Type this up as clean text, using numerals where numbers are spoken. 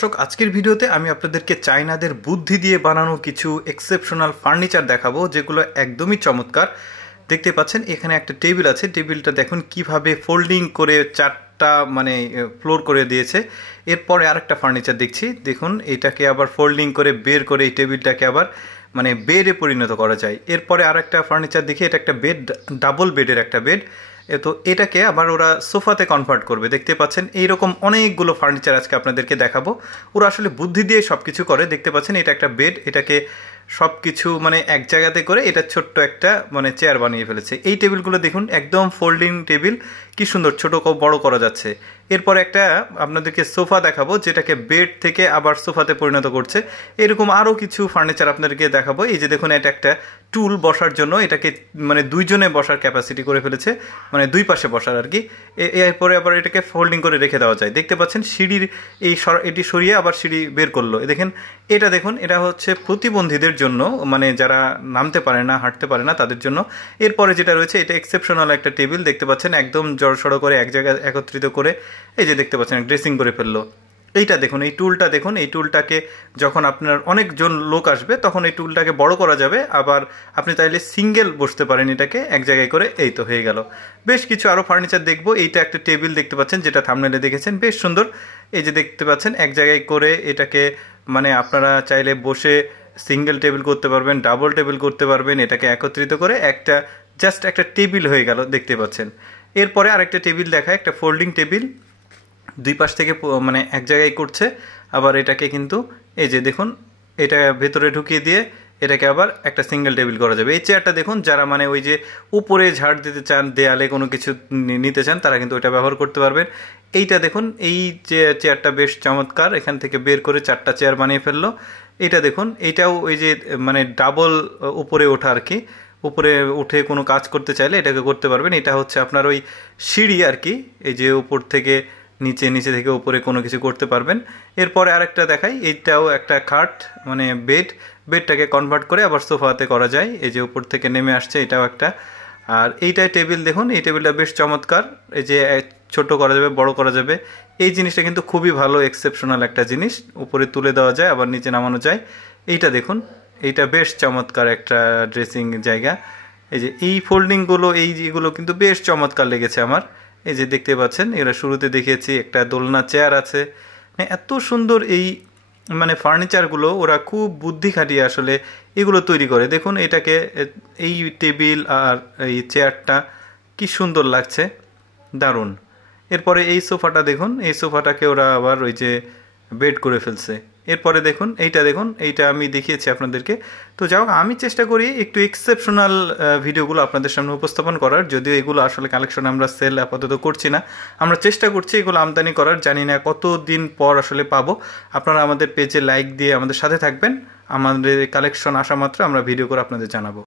দর্শক, আজকের ভিডিওতে আমি আপনাদেরকে চায়নাদের বুদ্ধি দিয়ে বানানো কিছু এক্সেপশনাল ফার্নিচার দেখাবো, যেগুলো একদমই চমৎকার। দেখতে পাচ্ছেন এখানে একটা টেবিল আছে। টেবিলটা দেখুন কিভাবে ফোল্ডিং করে চারটা ফ্লোর করে দিয়েছে। এরপরে আরেকটা ফার্নিচার দেখছি, দেখুন এটাকে আবার ফোল্ডিং করে বের করে এই টেবিলটাকে আবার বেডে পরিণত করা যায়। এরপরে আরেকটা ফার্নিচার দেখি, এটা একটা বেড, ডাবল বেডের একটা বেড। তো এটাকে আবার ওরা সোফাতে কনভার্ট করবে। দেখতে পাচ্ছেন এইরকম অনেকগুলো ফার্নিচার আজকে আপনাদেরকে দেখাবো। ওরা আসলে বুদ্ধি দিয়ে সব কিছু করে। দেখতে পাচ্ছেন এটা একটা বেড, এটাকে সব কিছু এক জায়গাতে করে এটা ছোট্ট একটা চেয়ার বানিয়ে ফেলেছে। এই টেবিলগুলো দেখুন একদম ফোল্ডিং টেবিল, কি সুন্দর ছোট বড় করা যাচ্ছে। এরপর একটা আপনাদেরকে সোফা দেখাবো, যেটাকে বেড থেকে আবার সোফাতে পরিণত করছে। এরকম আরও কিছু ফার্নিচার আপনাদেরকে দেখাবো। এই যে দেখুন এটা একটা টুল বসার জন্য, এটাকে দুইজনে বসার ক্যাপাসিটি করে ফেলেছে, দুই পাশে বসার আর কি। এরপরে আবার এটাকে ফোল্ডিং করে রেখে দেওয়া যায়। দেখতে পাচ্ছেন সিঁড়ির এটি সরিয়ে আবার সিঁড়ি বের করলো। দেখেন এটা, দেখুন এটা হচ্ছে প্রতিবন্ধীদের জন্য, যারা নামতে পারে না, হাঁটতে পারে না তাদের জন্য। এরপরে যেটা রয়েছে এটা এক্সেপশনাল একটা টেবিল। দেখতে পাচ্ছেন একদম জড়সড় করে এক জায়গায় একত্রিত করে, এই যে দেখতে পাচ্ছেন ড্রেসিং করে ফেললো। এইটা দেখুন, এই টুলটা দেখুন, এই টুলটাকে যখন আপনার অনেকজন লোক আসবে তখন এই টুলটাকে বড় করা যাবে। আবার আপনি চাইলে সিঙ্গেল বসতে পারেন এটাকে এক জায়গায় করে। এই তো হয়ে গেল। বেশ কিছু আরও ফার্নিচার দেখবো। এইটা একটা টেবিল দেখতে পাচ্ছেন, যেটা থাম্বনেলে দেখেছেন, বেশ সুন্দর। এই যে দেখতে পাচ্ছেন এক জায়গায় করে এটাকে আপনারা চাইলে বসে সিঙ্গেল টেবিল করতে পারবেন, ডাবল টেবিল করতে পারবেন। এটাকে একত্রিত করে জাস্ট একটা টেবিল হয়ে গেল, দেখতে পাচ্ছেন। এরপরে আরেকটা টেবিল দেখায়, একটা ফোল্ডিং টেবিল, দুই পাশ থেকে এক জায়গায় করছে। আবার এটাকে কিন্তু এই যে দেখুন এটা ভেতরে ঢুকিয়ে দিয়ে এটাকে আবার একটা সিঙ্গেল টেবিল করা যাবে। এই চেয়ারটা দেখুন, যারা ওই যে উপরে ঝাড় দিতে চান, দেয়ালে কোনো কিছু নিতে চান, তারা কিন্তু ওইটা ব্যবহার করতে পারবেন। এইটা দেখুন, এই যে চেয়ারটা বেশ চমৎকার, এখান থেকে বের করে চারটা চেয়ার বানিয়ে ফেললো। এটা দেখুন, এইটাও ওই যে ডাবল উপরে ওঠা আর কি। উপরে উঠে কোনো কাজ করতে চাইলে এটাকে করতে পারবেন। এটা হচ্ছে আপনার ওই সিঁড়ি আর কি, এই যে উপর থেকে নিচে, নিচে থেকে উপরে কোনো কিছু করতে পারবেন। এরপরে আরেকটা দেখাই, এইটাও একটা খাট, বেডটাকে কনভার্ট করে আবার সোফাতে করা যায়। এই যে উপর থেকে নেমে আসছে, এটাও একটা। আর এইটাই টেবিল দেখুন, এই টেবিলটা বেশ চমৎকার। এই যে ছোট করা যাবে, বড় করা যাবে। এই জিনিসটা কিন্তু খুবই ভালো, এক্সেপশনাল একটা জিনিস। উপরে তুলে দেওয়া যায়, আবার নিচে নামানো যায়। এইটা দেখুন, এইটা বেশ চমৎকার একটা ড্রেসিং জায়গা। এই যে এই ফোল্ডিংগুলো, এইগুলো কিন্তু বেশ চমৎকার লেগেছে আমার। এই যে দেখতে পাচ্ছেন, এরা শুরুতে দেখিয়েছি একটা দোলনা চেয়ার আছে। এত সুন্দর এই ফার্নিচারগুলো, ওরা খুব বুদ্ধি খাটিয়ে আসলে এগুলো তৈরি করে। দেখুন এটাকে, এই টেবিল আর এই চেয়ারটা কি সুন্দর লাগছে, দারুণ। এরপরে এই সোফাটা দেখুন, এই সোফাটাকে ওরা আবার ওই যে বেড করে ফেলছে। এরপরে দেখুন এইটা, দেখুন এইটা আমি দেখিয়েছি আপনাদেরকে। তো যাই হোক, আমি চেষ্টা করি একটু এক্সেপশনাল ভিডিওগুলো আপনাদের সামনে উপস্থাপন করার। যদিও এগুলো আসলে কালেকশন আমরা সেল আপাতত করছি না, আমরা চেষ্টা করছি এগুলো আমদানি করার। জানি না কতদিন পর আসলে পাবো। আপনারা আমাদের পেজে লাইক দিয়ে আমাদের সাথে থাকবেন। আমাদের কালেকশন আসা মাত্র আমরা ভিডিও করে আপনাদের জানাবো।